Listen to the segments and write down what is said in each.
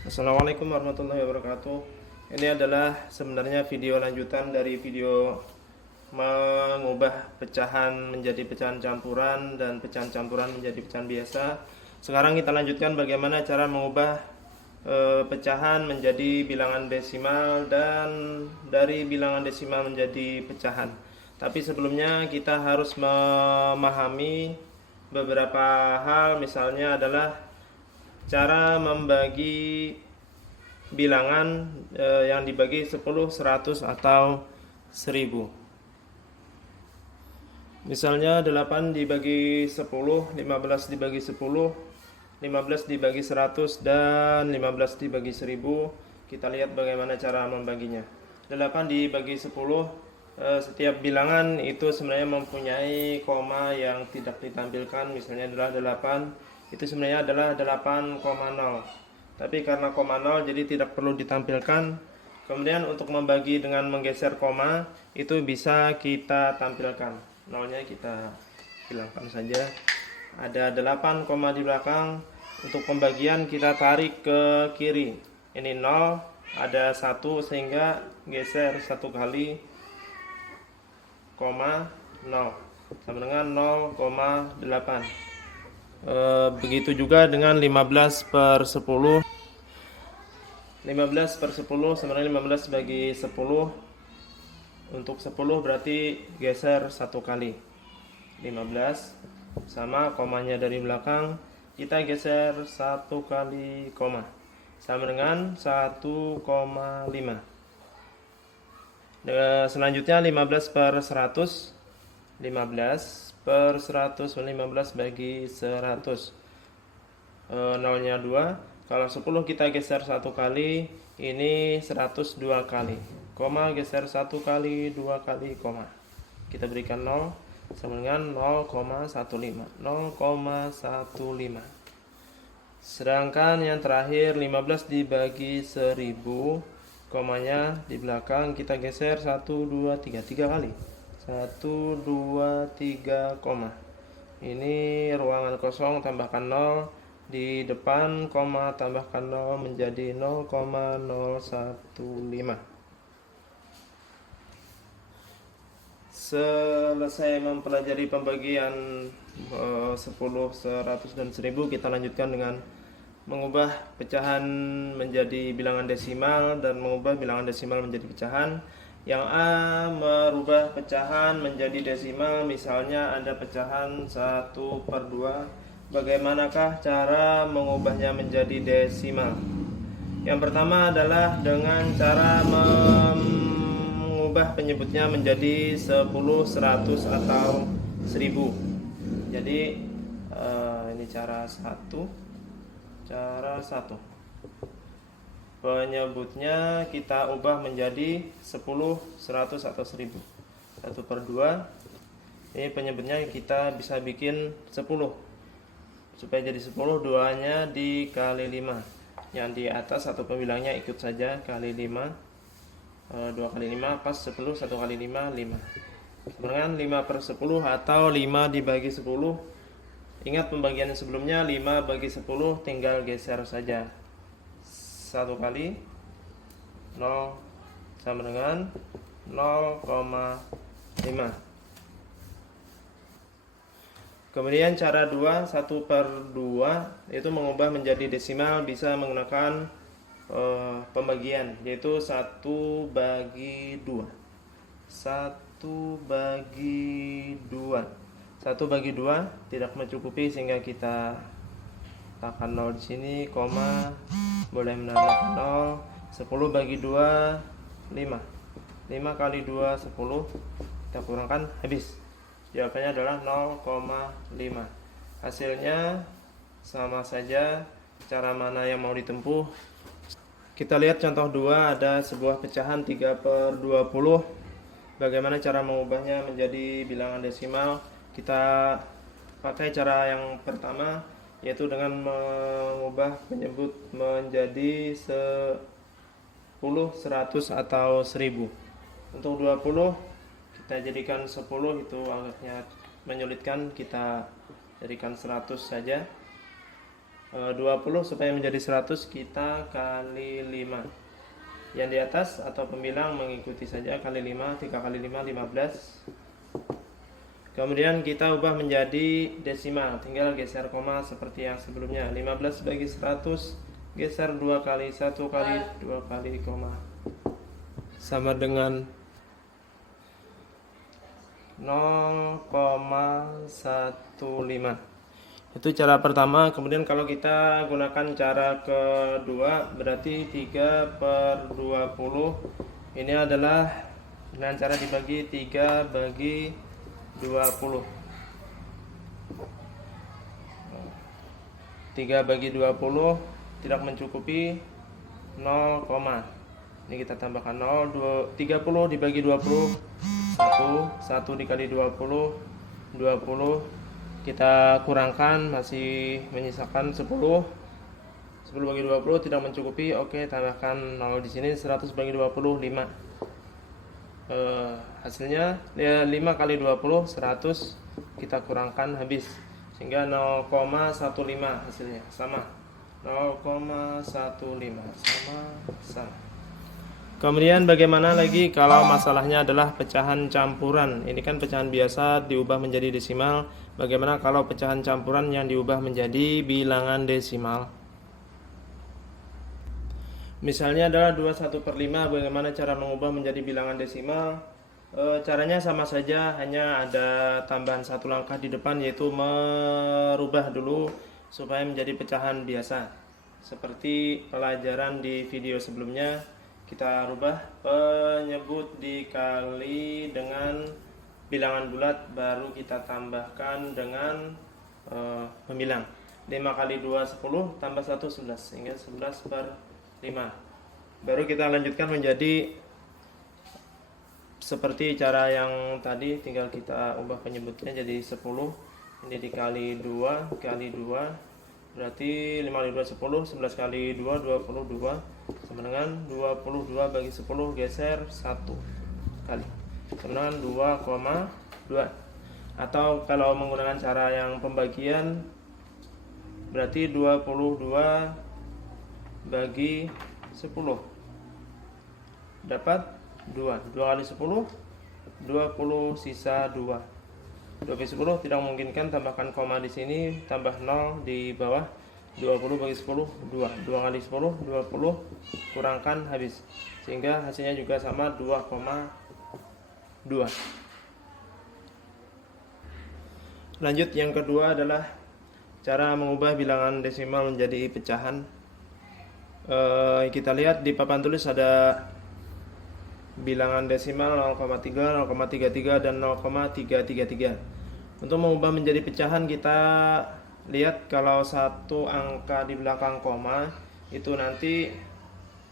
Assalamualaikum warahmatullahi wabarakatuh. Ini adalah sebenarnya video lanjutan dari video mengubah pecahan menjadi pecahan campuran dan pecahan campuran menjadi pecahan biasa. Sekarang kita lanjutkan bagaimana cara mengubah pecahan menjadi bilangan desimal dan dari bilangan desimal menjadi pecahan. Tapi sebelumnya kita harus memahami beberapa hal, misalnya adalah cara membagi bilangan yang dibagi 10, 100 atau 1000. Misalnya 8 dibagi 10, 15 dibagi 10, 15 dibagi 100 dan 15 dibagi 1000. Kita lihat bagaimana cara membaginya. 8 dibagi 10, setiap bilangan itu sebenarnya mempunyai koma yang tidak ditampilkan. Misalnya adalah 8, itu sebenarnya adalah 8,0. Tapi karena koma 0 jadi tidak perlu ditampilkan. Kemudian untuk membagi dengan menggeser koma itu bisa kita tampilkan. Nolnya kita hilangkan saja. Ada 8 koma di belakang. Untuk pembagian kita tarik ke kiri. Ini 0, ada 1 sehingga geser 1 kali koma 0 sama dengan 0,8. Begitu juga dengan 15 per 10. 15 per 10 sebenarnya 15 bagi 10. Untuk 10 berarti geser 1 kali 15 sama komanya dari belakang kita geser 1 kali koma sama dengan 1,5. Selanjutnya 15 per 100. 15 per 100, 15 bagi 100, nolnya 2. Kalau 10 kita geser 1 kali, ini 100 2 kali, koma geser 1 kali, 2 kali, koma. Kita berikan 0 sama dengan 0,15. 0,15. Sedangkan yang terakhir 15 dibagi 1000, komanya di belakang kita geser 1 2 3 kali. 1 2 3, koma. Ini ruangan kosong, tambahkan 0 di depan, koma tambahkan 0 menjadi 0,015. Selesai mempelajari pembagian 10, 100 dan 1000, kita lanjutkan dengan mengubah pecahan menjadi bilangan desimal dan mengubah bilangan desimal menjadi pecahan. Yang A merubah pecahan menjadi desimal, misalnya ada pecahan 1 per 2. Bagaimanakah cara mengubahnya menjadi desimal? Yang pertama adalah dengan cara mengubah penyebutnya menjadi 10, 100 atau 1000. Jadi ini cara 1. Penyebutnya kita ubah menjadi 10, 100 atau 1000. 1 per 2. Ini penyebutnya kita bisa bikin 10. Supaya jadi 10, 2-nya dikali 5. Yang di atas atau pembilangnya ikut saja, kali 5. 2 kali 5 pas 10, 1 kali 5, 5. Sebenarnya 5 per 10 atau 5 dibagi 10. Ingat pembagian sebelumnya, 5 bagi 10 tinggal geser saja. 1 kali 0 sama dengan 0,5. Kemudian cara 2, 1 per 2 itu mengubah menjadi desimal bisa menggunakan pembagian, yaitu 1 bagi 2. 1 bagi 2. 1 bagi 2 tidak mencukupi sehingga kita letakkan 0 di sini, koma, boleh menambahkan 0. 10 bagi 2, 5. 5 kali 2, 10. Kita kurangkan, habis. Jawabannya adalah 0,5. Hasilnya sama saja. Cara mana yang mau ditempuh? Kita lihat contoh 2, ada sebuah pecahan 3 per 20. Bagaimana cara mengubahnya menjadi bilangan desimal? Kita pakai cara yang pertama, yaitu dengan mengubah penyebut menjadi 10, 100 atau 1000. Untuk 20 kita jadikan 10, itu agaknya menyulitkan, kita jadikan 100 saja. 20 supaya menjadi 100 kita kali 5. Yang di atas atau pembilang mengikuti saja, kali 5, 3 kali 5, 15. Kemudian kita ubah menjadi desimal, tinggal geser koma seperti yang sebelumnya. 15 bagi 100, geser 2 kali 1 kali 2 kali koma, sama dengan 0,15. Itu cara pertama. Kemudian kalau kita gunakan cara kedua, berarti 3/20 ini adalah dengan cara dibagi 3 bagi 20. 3 bagi 20 tidak mencukupi 0, ini kita tambahkan 0. 30 dibagi 20 1 dikali 20 20, kita kurangkan masih menyisakan 10 bagi 20 tidak mencukupi. Oke, tambahkan 0 di sini. 100 bagi 20 5. Hasilnya ya 5 kali 20 100, kita kurangkan habis sehingga 0,15 hasilnya sama 0,15 sama. Kemudian bagaimana lagi kalau masalahnya adalah pecahan campuran? Ini kan pecahan biasa diubah menjadi desimal. Bagaimana kalau pecahan campuran yang diubah menjadi bilangan desimal? Misalnya adalah 21/5. Bagaimana cara mengubah menjadi bilangan desimal? Caranya sama saja, hanya ada tambahan satu langkah di depan, yaitu merubah dulu supaya menjadi pecahan biasa. Seperti pelajaran di video sebelumnya, kita rubah penyebut dikali dengan bilangan bulat, baru kita tambahkan dengan pembilang. 5 kali 2 10, tambah 1 11, sehingga 11/5. Baru kita lanjutkan menjadi seperti cara yang tadi, tinggal kita ubah penyebutnya jadi 10. Ini dikali 2 kali 2, berarti 5 kali 2 10, 11 kali 2 22, sama dengan 22 bagi 10, geser 1 kali, sama dengan 2,2. Atau kalau menggunakan cara yang pembagian, berarti 22 bagi 10 dapat 2. 2 kali 10 20, sisa 2. 2 bagi 10 tidak memungkinkan, tambahkan koma di sini, tambah 0 di bawah. 20 bagi 10 2. 2 kali 10 20, kurangkan habis, sehingga hasilnya juga sama 2,2. Lanjut, yang kedua adalah cara mengubah bilangan desimal menjadi pecahan. Kita lihat di papan tulis ada bilangan desimal 0,3, 0,33 dan 0,333. Untuk mengubah menjadi pecahan, kita lihat kalau satu angka di belakang koma itu nanti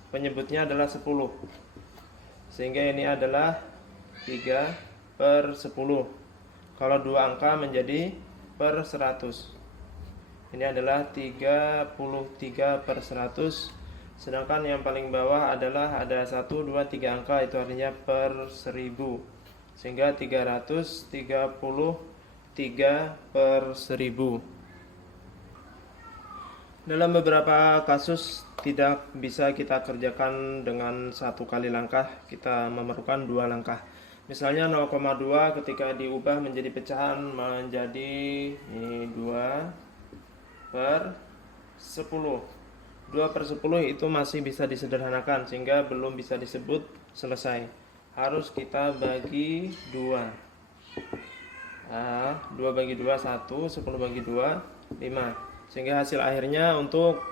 penyebutnya adalah 10, sehingga ini adalah 3/10. Kalau dua angka menjadi per 100, ini adalah 33/100. Sedangkan yang paling bawah adalah ada 1, 2, 3 angka, itu artinya per 1000, sehingga 333/1000. Dalam beberapa kasus tidak bisa kita kerjakan dengan satu kali langkah, kita memerlukan dua langkah. Misalnya 0,2 ketika diubah menjadi pecahan menjadi 2/10. 2/10 itu masih bisa disederhanakan, sehingga belum bisa disebut selesai. Harus kita bagi 2. 2 bagi 2 1, 10 bagi 2 5. Sehingga hasil akhirnya untuk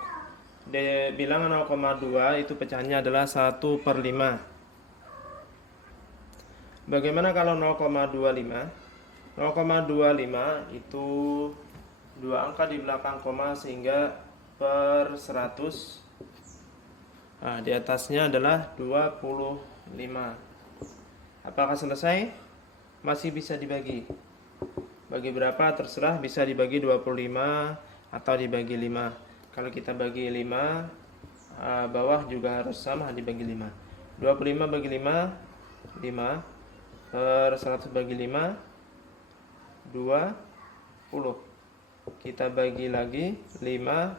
bilangan 0,2 itu pecahannya adalah 1/5. Bagaimana kalau 0,25? 0,25 itu dua angka di belakang koma, sehingga per 100. Di atasnya adalah 25. Apakah selesai? Masih bisa dibagi. Bagi berapa terserah, bisa dibagi 25 atau dibagi 5. Kalau kita bagi 5, bawah juga harus sama dibagi 5. 25 bagi 5 5, per 100 bagi 5 20. Kita bagi lagi 5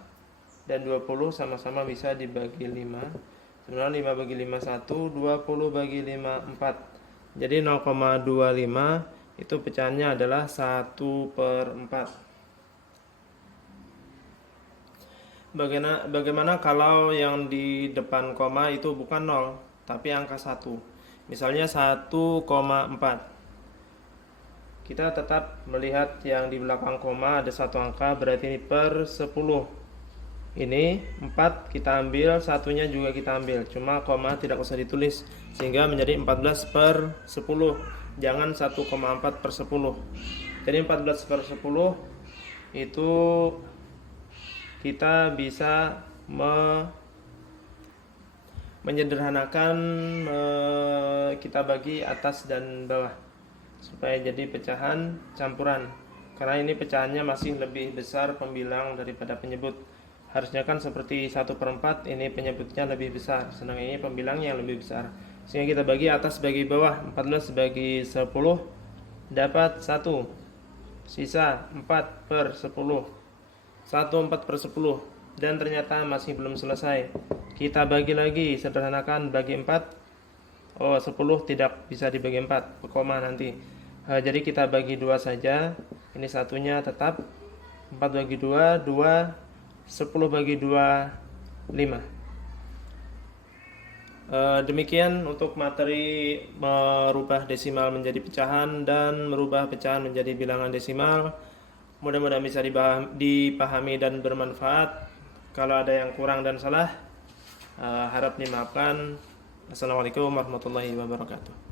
dan 20 sama-sama bisa dibagi 5. Sebenarnya 5 bagi 5 1, 20 bagi 5 4. Jadi 0,25 itu pecahannya adalah 1/4. Bagaimana kalau yang di depan koma itu bukan 0 tapi angka 1? Misalnya 1,4. Kita tetap melihat yang di belakang koma ada satu angka, berarti ini per 10. Ini 4 kita ambil, satunya juga kita ambil, cuma koma tidak usah ditulis, sehingga menjadi 14/10. Jangan 1,4/10. Jadi 14/10 itu kita bisa menyederhanakan, kita bagi atas dan bawah supaya jadi pecahan campuran, karena ini pecahannya masih lebih besar pembilang daripada penyebut. Harusnya kan seperti 1/4, ini penyebutnya lebih besar, sedangkan ini pembilangnya yang lebih besar, sehingga kita bagi atas bagi bawah. 14 bagi 10 dapat 1, sisa 4/10, 1/4/10. Dan ternyata masih belum selesai, kita bagi lagi, sederhanakan, bagi 4. 10 tidak bisa dibagi 4, koma nanti. Jadi kita bagi 2 saja. Ini satunya tetap 4 bagi 2, 2. 10 bagi 2, 5. Demikian untuk materi merubah desimal menjadi pecahan dan merubah pecahan menjadi bilangan desimal. Mudah-mudahan bisa dipahami dan bermanfaat. Kalau ada yang kurang dan salah, harap dimaafkan. Assalamualaikum warahmatullahi wabarakatuh.